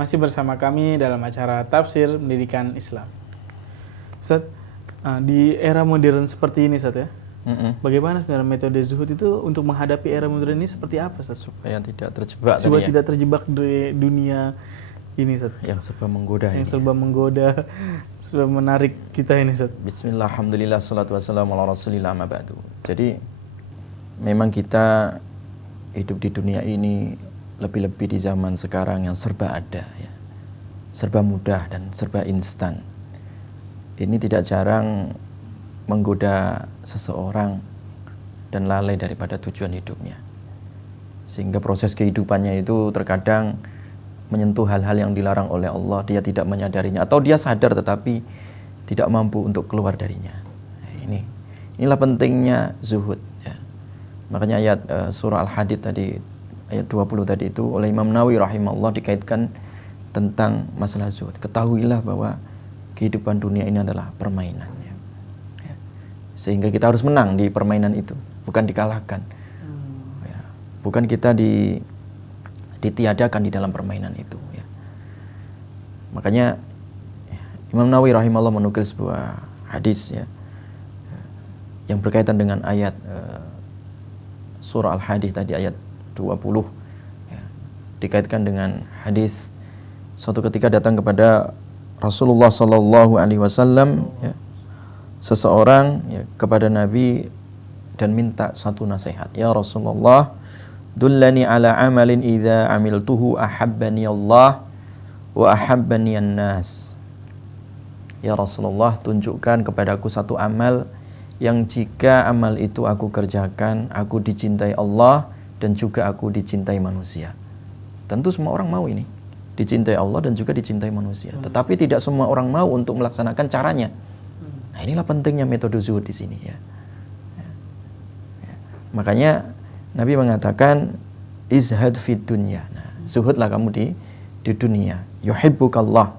Masih bersama kami dalam acara Tafsir Pendidikan Islam. Ustaz, di era modern seperti ini Ustaz ya, bagaimana sebenarnya metode zuhud itu untuk menghadapi era modern ini seperti apa Ustaz? Supaya tidak terjebak Supaya tidak terjebak di dunia ini Ustaz. Yang serba menggoda Yang serba menggoda, serba menarik kita ini Ustaz. Bismillah, alhamdulillah, salatu wassalamu ala rasulillah, ma ba'du. Jadi memang kita hidup di dunia ini, lebih-lebih di zaman sekarang yang serba ada ya. Serba mudah dan serba instan. Ini tidak jarang menggoda seseorang dan lalai daripada tujuan hidupnya. Sehingga proses kehidupannya itu terkadang menyentuh hal-hal yang dilarang oleh Allah, dia tidak menyadarinya, atau dia sadar tetapi tidak mampu untuk keluar darinya. Nah, inilah pentingnya zuhud ya. Makanya ayat surah Al-Hadid tadi, ayat 20 tadi itu oleh Imam Nawawi rahimahullah dikaitkan tentang masalah zuhud. Ketahuilah bahwa kehidupan dunia ini adalah permainan ya. Sehingga kita harus menang di permainan itu, bukan dikalahkan ya. Bukan kita ditiadakan di dalam permainan itu ya. Makanya Imam Nawawi rahimahullah menukil sebuah hadis ya, yang berkaitan dengan ayat surah Al-Hadid tadi ayat 20 ya, dikaitkan dengan hadis suatu ketika datang kepada Rasulullah sallallahu alaihi wasallam ya, seseorang ya, kepada Nabi dan minta satu nasihat. Ya Rasulullah, dullani ala amalin idza amiltuhu ahabbani Allah wa ahabbani an-nas. Ya Rasulullah, tunjukkan kepadaku satu amal yang jika amal itu aku kerjakan, aku dicintai Allah dan juga aku dicintai manusia. Tentu semua orang mau ini, dicintai Allah dan juga dicintai manusia. Tetapi tidak semua orang mau untuk melaksanakan caranya. Nah, inilah pentingnya metode zuhud di sini ya. Makanya Nabi mengatakan izhad fid dunya. Nah, zuhudlah kamu di dunia. Yuhibbukallah.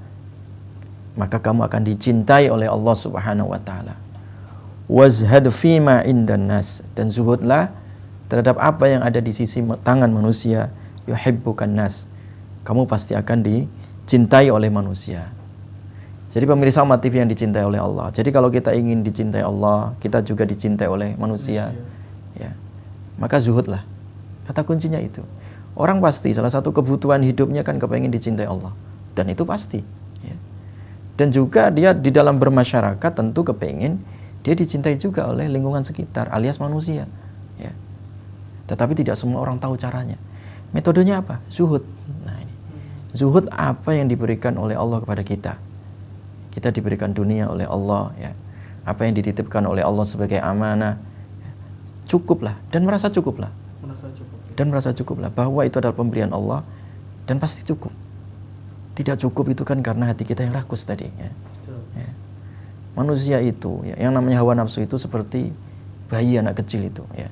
Maka kamu akan dicintai oleh Allah Subhanahu wa taala. Wazhad fima indan nas, dan zuhudlah terhadap apa yang ada di sisi tangan manusia. Yuhibbukan nas, kamu pasti akan dicintai oleh manusia. Jadi pemirsa Umat TV yang dicintai oleh Allah. Jadi kalau kita ingin dicintai Allah, kita juga dicintai oleh manusia ya. Maka zuhudlah. Kata kuncinya itu. Orang pasti salah satu kebutuhan hidupnya kan kepengen dicintai Allah, dan itu pasti ya. Dan juga dia di dalam bermasyarakat tentu kepengen dia dicintai juga oleh lingkungan sekitar alias manusia ya. Tetapi tidak semua orang tahu caranya. Metodenya apa? Zuhud. Nah, ini zuhud apa yang diberikan oleh Allah kepada kita. Kita diberikan dunia oleh Allah ya. Apa yang dititipkan oleh Allah sebagai amanah, cukuplah dan merasa cukuplah. Dan merasa cukuplah bahwa itu adalah pemberian Allah dan pasti cukup. Tidak cukup itu kan karena hati kita yang rakus tadi ya. Manusia itu ya, yang namanya hawa nafsu itu seperti bayi anak kecil itu ya.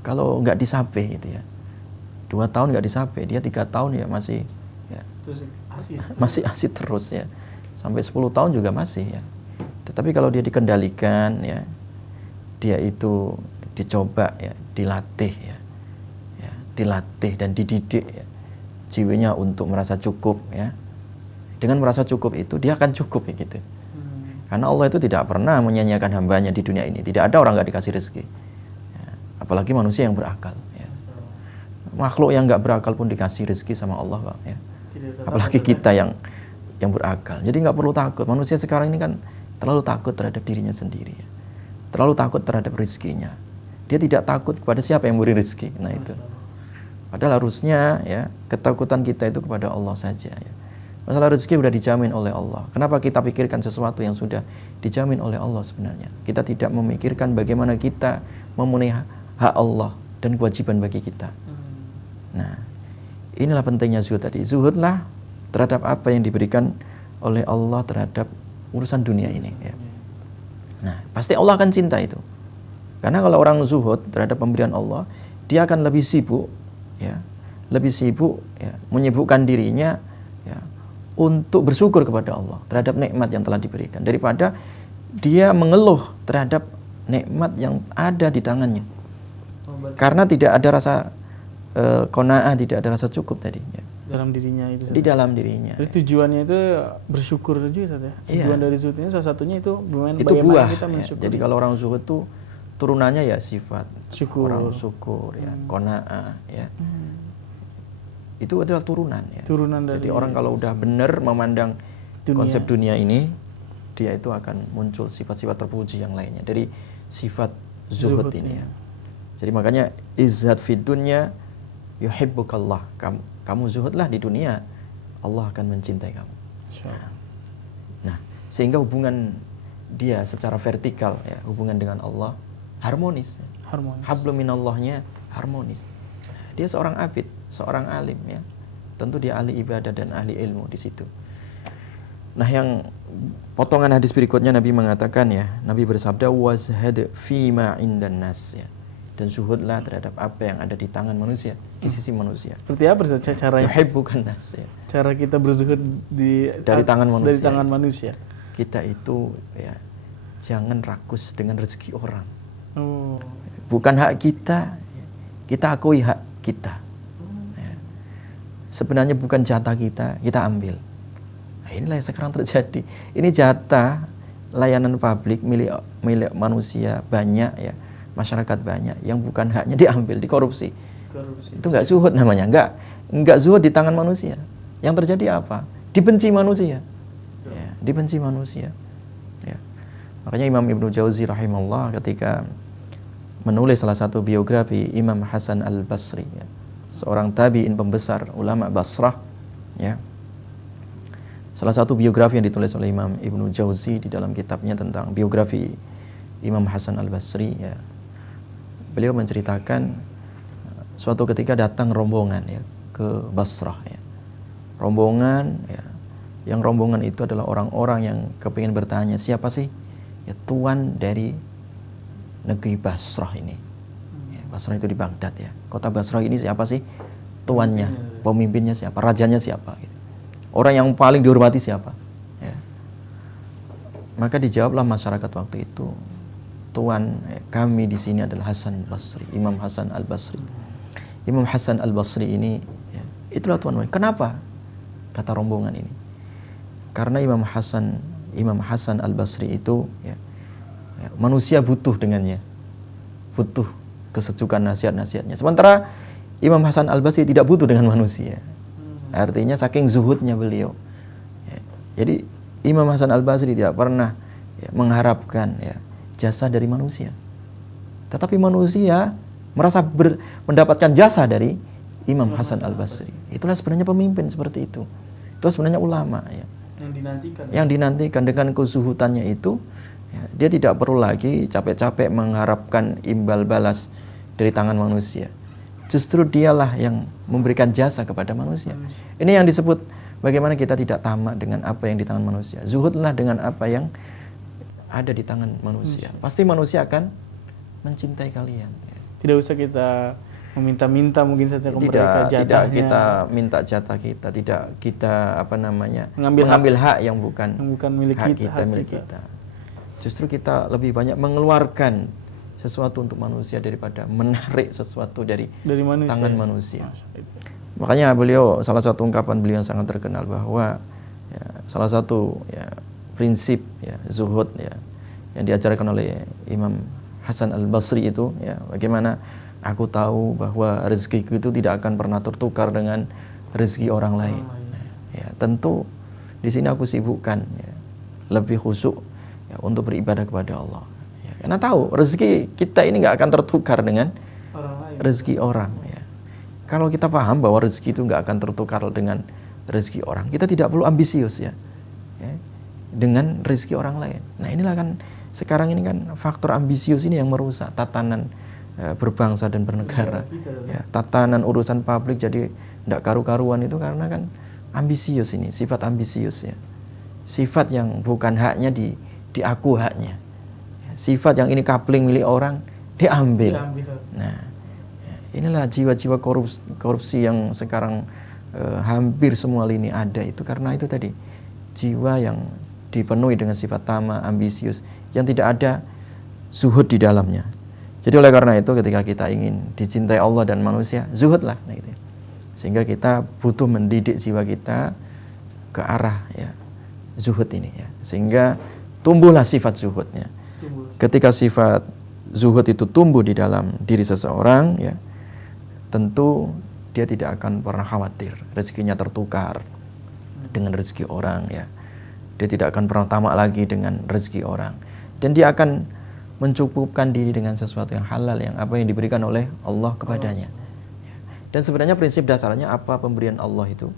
Kalau nggak disape itu ya, 2 tahun nggak disape, dia 3 tahun ya masih ya, masih asik terus ya, sampai 10 tahun juga masih ya. Tetapi kalau dia dikendalikan ya, dia itu dicoba ya, dilatih ya, dilatih dan dididik ya, jiwanya untuk merasa cukup ya. Dengan merasa cukup itu dia akan cukup ya gitu. Karena Allah itu tidak pernah menyanyiakan hambanya di dunia ini. Tidak ada orang nggak dikasih rezeki ya, apalagi manusia yang berakal ya. Makhluk yang nggak berakal pun dikasih rezeki sama Allah Pak ya. Apalagi kita yang berakal. Jadi nggak perlu takut. Manusia sekarang ini kan terlalu takut terhadap dirinya sendiri ya. Terlalu takut terhadap rezekinya. Dia tidak takut kepada siapa yang memberi rezeki. Nah itu. Padahal harusnya ya ketakutan kita itu kepada Allah saja ya. Masalah rezeki sudah dijamin oleh Allah. Kenapa kita pikirkan sesuatu yang sudah dijamin oleh Allah sebenarnya? Kita tidak memikirkan bagaimana kita memenuhi hak Allah dan kewajiban bagi kita. Nah, inilah pentingnya zuhud tadi. Zuhudlah terhadap apa yang diberikan oleh Allah terhadap urusan dunia ini ya. Nah, pasti Allah akan cinta itu. Karena kalau orang zuhud terhadap pemberian Allah, dia akan lebih sibuk ya, menyibukkan dirinya ya, untuk bersyukur kepada Allah terhadap nikmat yang telah diberikan daripada dia mengeluh terhadap nikmat yang ada di tangannya. Karena tidak ada rasa qanaah, tidak ada rasa cukup tadi ya. dalam dirinya itu. Di dalam dirinya. Jadi tujuannya itu bersyukur saja Ustaz ya. Tujuan dari zuhud ini salah satunya itu itu buah. kita mensyukuri. Jadi kalau orang zuhud tuh turunannya ya sifat syukur. Orang syukur ya, qanaah ya. Itu adalah turunan ya. Turunan dari. Jadi orang kalau udah benar memandang konsep dunia ini, dia itu akan muncul sifat-sifat terpuji yang lainnya dari sifat zuhud ini ya. Jadi makanya izzat fid dunya yuhibbukallah. Kamu zuhudlah di dunia, Allah akan mencintai kamu. Nah, sehingga hubungan dia secara vertikal ya, hubungan dengan Allah harmonis. Hablum minallahnya harmonis. Dia seorang abid, seorang alim ya. Tentu dia ahli ibadah dan ahli ilmu di situ. Nah, yang potongan hadis berikutnya Nabi mengatakan ya, Nabi bersabda wazhad fima indan nas ya. Dan zuhudlah terhadap apa yang ada di tangan manusia, di sisi manusia. Seperti apa caranya? Yuhibbukan nas ya. Cara kita berzuhud dari tangan manusia. Dari tangan manusia. Kita itu ya jangan rakus dengan rezeki orang. Oh. Bukan hak kita, kita akui hak kita. Ya. Sebenarnya bukan jatah kita, kita ambil. Nah, inilah yang sekarang terjadi. Ini jatah layanan publik milik manusia banyak ya, masyarakat banyak yang bukan haknya diambil, dikorupsi. Itu enggak zuhud namanya, enggak zuhud di tangan manusia. Yang terjadi apa? Dibenci manusia. Ya, dibenci manusia. Ya. Makanya Imam Ibnu Jauzi rahimahullah ketika menulis salah satu biografi Imam Hasan Al-Basri ya, seorang tabi'in pembesar ulama Basrah ya. Salah satu biografi yang ditulis oleh Imam Ibnu Jauzi di dalam kitabnya tentang biografi Imam Hasan Al-Basri ya. Beliau menceritakan suatu ketika datang rombongan ya ke Basrah ya. Rombongan ya. Yang rombongan itu adalah orang-orang yang kepingin bertanya, siapa sih ya tuan dari negeri Basrah ini. Ya, Basrah itu di Baghdad ya. Kota Basrah ini siapa sih tuannya, pemimpinnya siapa, rajanya siapa gitu. Orang yang paling dihormati siapa ya. Maka dijawablah masyarakat waktu itu, tuan kami di sini adalah Hasan Basri, Imam Hasan Al-Basri. Imam Hasan Al-Basri ini ya, itulah tuan. Kenapa? Kata rombongan ini. Karena Imam Hasan Al-Basri itu ya, manusia butuh dengannya, butuh kesejukan nasihat-nasihatnya. Sementara Imam Hasan Al-Basri tidak butuh dengan manusia. Artinya saking zuhudnya beliau. Ya, jadi Imam Hasan Al-Basri tidak pernah ya, mengharapkan ya, jasa dari manusia. Tetapi manusia merasa mendapatkan jasa dari Imam Hasan Al-Basri. Itulah sebenarnya pemimpin seperti itu. Itu sebenarnya ulama ya. Yang dinantikan dengan kezuhutannya itu ya, dia tidak perlu lagi capek-capek mengharapkan imbal balas dari tangan manusia. Justru dialah yang memberikan jasa kepada manusia. Ini yang disebut bagaimana kita tidak tamak dengan apa yang di tangan manusia. Zuhudlah dengan apa yang ada di tangan manusia. Pasti manusia akan mencintai kalian. Tidak usah kita meminta-minta mungkin saja ke mereka jatahnya. Tidak kita minta jatah kita, tidak kita mengambil hak yang bukan milik hak kita, milik kita. Justru kita lebih banyak mengeluarkan sesuatu untuk manusia daripada menarik sesuatu dari manusia, tangan manusia. Makanya salah satu ungkapan beliau yang sangat terkenal bahwa ya, salah satu ya, prinsip ya, zuhud ya, yang diajarkan oleh Imam Hasan Al-Basri itu ya, bagaimana aku tahu bahwa rezekiku itu tidak akan pernah tertukar dengan rezeki orang lain. Ya, tentu di sini aku sibukkan ya, lebih khusyuk ya, untuk beribadah kepada Allah. Ya, karena tahu rezeki kita ini nggak akan tertukar dengan rezeki orang. Ya. Kalau kita paham bahwa rezeki itu nggak akan tertukar dengan rezeki orang, kita tidak perlu ambisius ya, dengan rezeki orang lain. Nah inilah kan sekarang ini kan faktor ambisius ini yang merusak tatanan berbangsa dan bernegara. Ya, tatanan urusan publik jadi tidak karu-karuan itu karena kan ambisius ini, sifat ambisius ya. Sifat yang bukan haknya diaku haknya. Ya, sifat yang ini kapling milik orang diambil. Nah, ya, inilah jiwa-jiwa korupsi yang sekarang hampir semua lini ada itu karena itu tadi. Jiwa yang dipenuhi dengan sifat tamak, ambisius yang tidak ada zuhud di dalamnya. Jadi oleh karena itu ketika kita ingin dicintai Allah dan manusia, zuhudlah. Nah, gitu. Sehingga kita butuh mendidik jiwa kita ke arah ya zuhud ini ya. Sehingga tumbuhlah sifat zuhudnya. Ketika sifat zuhud itu tumbuh di dalam diri seseorang ya, tentu dia tidak akan pernah khawatir rezekinya tertukar dengan rezeki orang ya. Dia tidak akan pernah tamak lagi dengan rezeki orang. Dan dia akan mencukupkan diri dengan sesuatu yang halal, yang apa yang diberikan oleh Allah kepadanya. Dan sebenarnya prinsip dasarnya apa pemberian Allah itu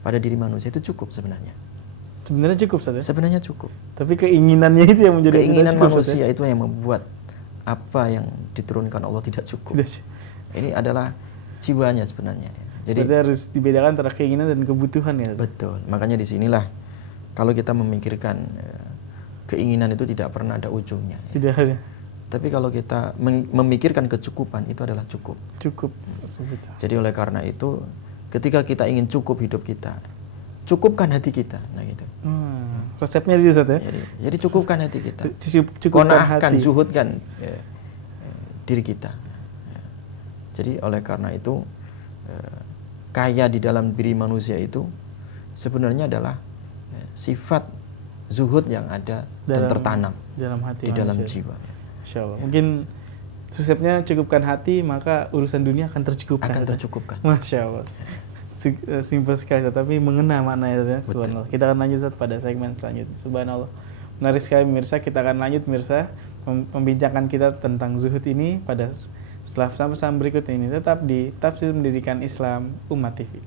pada diri manusia itu cukup sebenarnya. Sebenarnya cukup, Ustaz ya? Sebenarnya cukup. Tapi keinginannya itu yang menjadi keinginan cukup, manusia itu yang membuat apa yang diturunkan Allah tidak cukup. Ini adalah jiwanya sebenarnya. Jadi berarti harus dibedakan antara keinginan dan kebutuhan ya. Betul. Makanya disinilah kalau kita memikirkan keinginan itu tidak pernah ada ujungnya. Tidak ada. Tapi kalau kita memikirkan kecukupan itu adalah cukup. Cukup. Jadi oleh karena itu ketika kita ingin cukup hidup kita, cukupkan hati kita. Nah gitu. Resepnya di Ustaz ya. Jadi cukupkan hati kita. Cukupkan hati. hati. Zuhudkan diri kita. Jadi oleh karena itu kaya di dalam diri manusia itu sebenarnya adalah sifat zuhud yang ada dan tertanam dalam hati di dalam manusia. jiwa. Insya Allah. Mungkin resepnya cukupkan hati, maka urusan dunia akan tercukupkan. Masya Allah. Simpel sekali, tapi mengena maknanya. Subhanallah. Kita akan lanjut Ustaz pada segmen selanjutnya. Subhanallah. Menarik sekali pemirsa. Kita akan lanjut pemirsa membincangkan kita tentang zuhud ini pada setelah pesan-pesan berikut ini. Tetap di Tafsir Pendidikan Islam Umat TV.